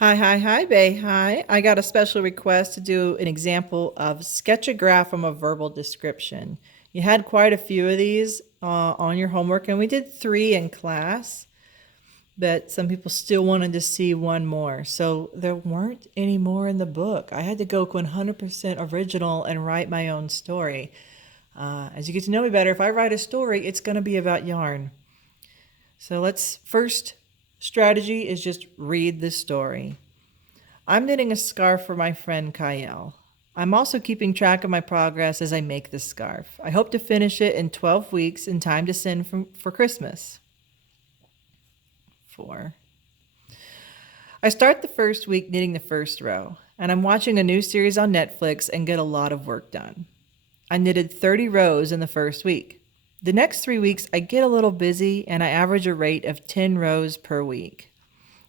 Hi, Bay. Hi. I got a special request to do an example of sketch a graph from a verbal description. You had quite a few of these on your homework, and we did three in class, but some people still wanted to see one more. So there weren't any more in the book. I had to go 100% original and write my own story. As you get to know me better, if I write a story, it's going to be about yarn. So first strategy is just read the story. I'm knitting a scarf for my friend Kyle. I'm also keeping track of my progress as I make the scarf. I hope to finish it in 12 weeks in time to send for Christmas. 4. I start the first week knitting the first row, and I'm watching a new series on Netflix and get a lot of work done. I knitted 30 rows in the first week. The next 3 weeks, I get a little busy and I average a rate of 10 rows per week.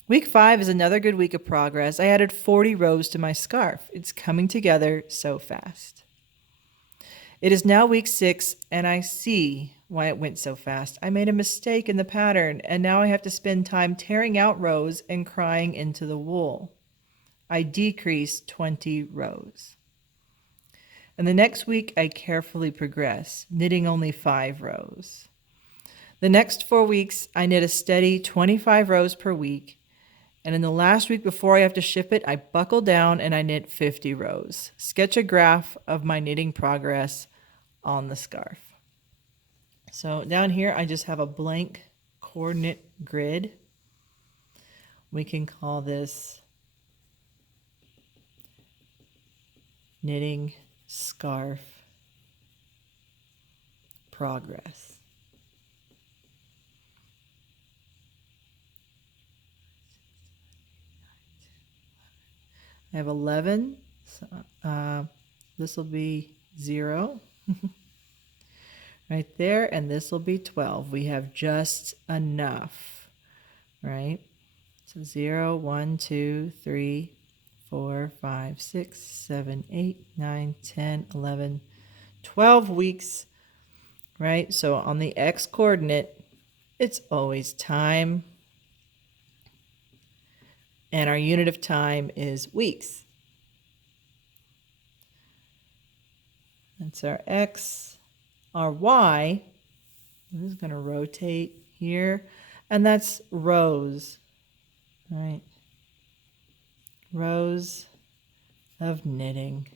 Week 5 is another good week of progress. I added 40 rows to my scarf. It's coming together so fast. It is now week 6, and I see why it went so fast. I made a mistake in the pattern, and now I have to spend time tearing out rows and crying into the wool. I decreased 20 rows. And the next week, I carefully progress, knitting only 5 rows. The next 4 weeks, I knit a steady 25 rows per week. And in the last week before I have to ship it, I buckle down and I knit 50 rows. Sketch a graph of my knitting progress on the scarf. So down here, I just have a blank coordinate grid. We can call this knitting scarf progress. I have 11. So, this will be 0 right there, and this will be 12. We have just enough, right? So 0, 1, 2, 3, 4, 5, 6, 7, 8, 9, 10, 11, 12 weeks, right? So on the x coordinate, it's always time. And our unit of time is weeks. That's our x. Our y, this is going to rotate here, and that's rows, right? Rows of knitting.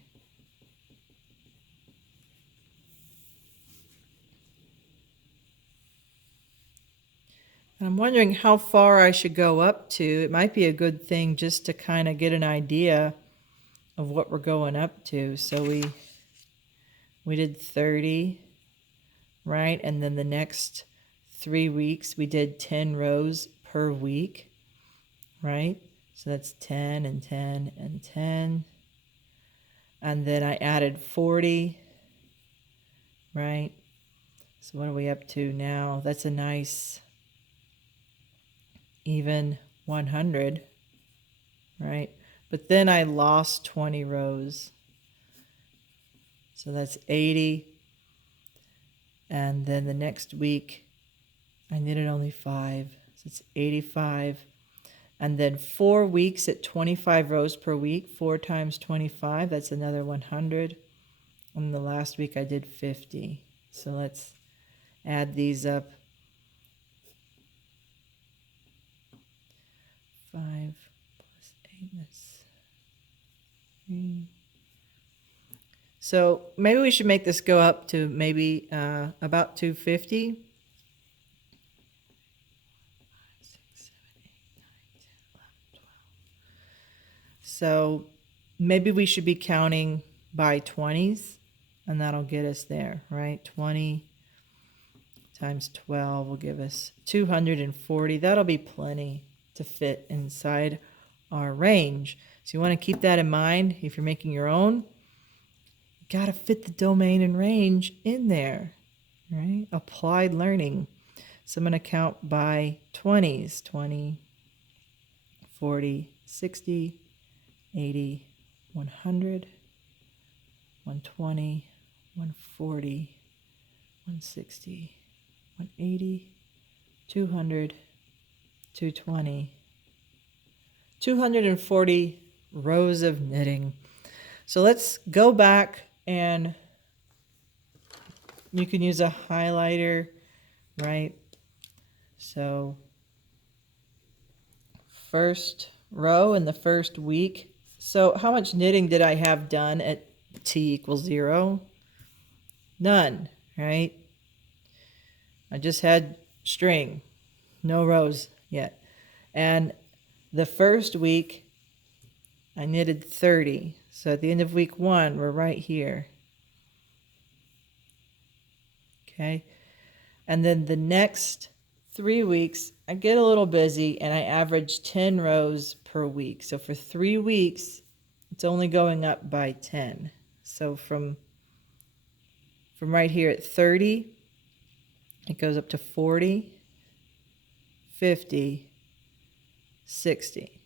And I'm wondering how far I should go up to. It might be a good thing just to kind of get an idea of what we're going up to. So we did 30, right? And then the next 3 weeks we did 10 rows per week, right? So that's 10 and 10 and 10. And then I added 40, right? So what are we up to now? That's a nice even 100, right? But then I lost 20 rows. So that's 80. And then the next week, I knitted only 5. So it's 85. And then 4 weeks at 25 rows per week, 4 times 25, that's another 100. And the last week I did 50. So let's add these up. 5 plus 8, that's 3. So maybe we should make this go up to maybe about 250. 5, 6, 7, 8, 9, 10, 11, 12. So maybe we should be counting by 20s, and that'll get us there, right? 20 times 12 will give us 240. That'll be plenty to fit inside our range. So you want to keep that in mind if you're making your own. You got to fit the domain and range in there, right? Applied learning. So I'm going to count by 20s. 20, 40, 60, 80, 100, 120, 140, 160, 180, 200, 220, 240 rows of knitting. So let's go back, and you can use a highlighter, right? So first row in the first week. So how much knitting did I have done at t equals 0? None, right? I just had string, no rows yet. And the first week, I knitted 30. So at the end of week 1, we're right here. Okay. And then the next 3 weeks, I get a little busy and I average 10 rows per week. So for 3 weeks, it's only going up by 10. So from right here at 30, it goes up to 40, 50, 60.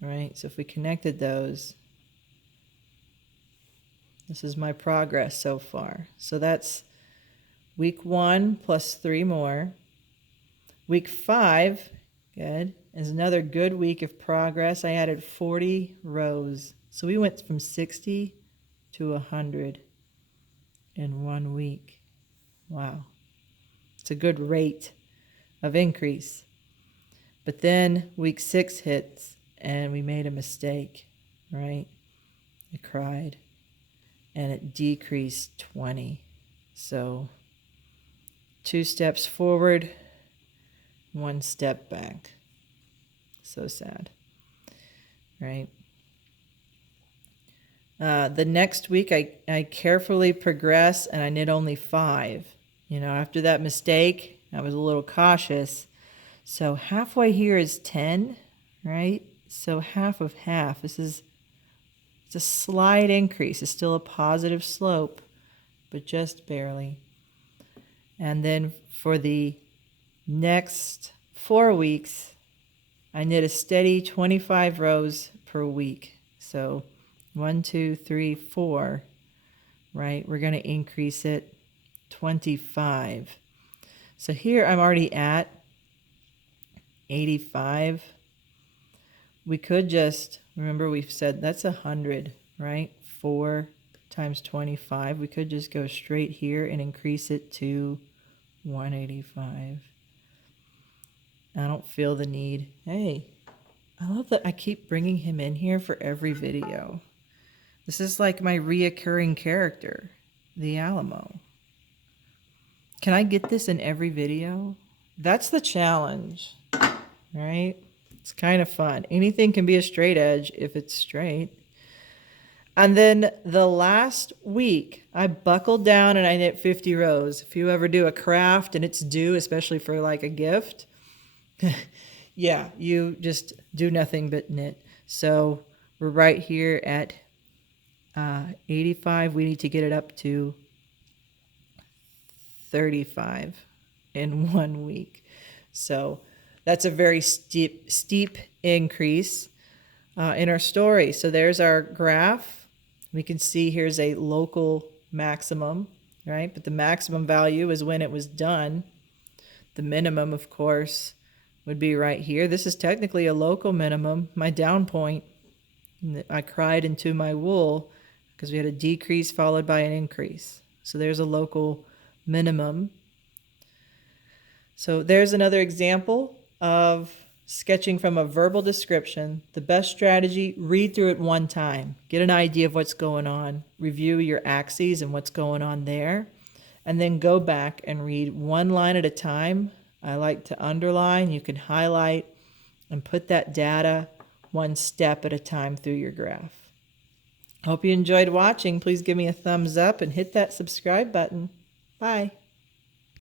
Right? So if we connected those, this is my progress so far. So that's week 1 plus 3 more. Week 5, good, is another good week of progress. I added 40 rows. So we went from 60 to 100 in 1 week. Wow. It's a good rate of increase. But then week 6 hits and we made a mistake, right? I cried and it decreased 20. So 2 steps forward, 1 step back. So sad, right? The next week, I carefully progress and I knit only 5. You know, after that mistake, I was a little cautious. So halfway here is 10, right? So half of half. It's a slight increase. It's still a positive slope, but just barely. And then for the next 4 weeks, I knit a steady 25 rows per week. So 1, 2, 3, 4, right? We're going to increase it 25. So here I'm already at 85. We could just, remember we've said that's 100, right? 4 times 25. We could just go straight here and increase it to 185. I don't feel the need. Hey, I love that I keep bringing him in here for every video. This is like my reoccurring character, the Alamo. Can I get this in every video? That's the challenge, right? It's kind of fun. Anything can be a straight edge if it's straight. And then the last week, I buckled down and I knit 50 rows. If you ever do a craft and it's due, especially for like a gift, yeah, you just do nothing but knit. So we're right here at 85. We need to get it up to 35 in 1 week. So that's a very steep increase in our story. So there's our graph. We can see here's a local maximum, right? But the maximum value is when it was done. The minimum, of course, would be right here. This is technically a local minimum. My down point, I cried into my wool because we had a decrease followed by an increase. So there's a local minimum. So there's another example of sketching from a verbal description. The best strategy, read through it one time. Get an idea of what's going on. Review your axes and what's going on there. And then go back and read one line at a time. I like to underline. You can highlight and put that data one step at a time through your graph. Hope you enjoyed watching. Please give me a thumbs up and hit that subscribe button. Bye.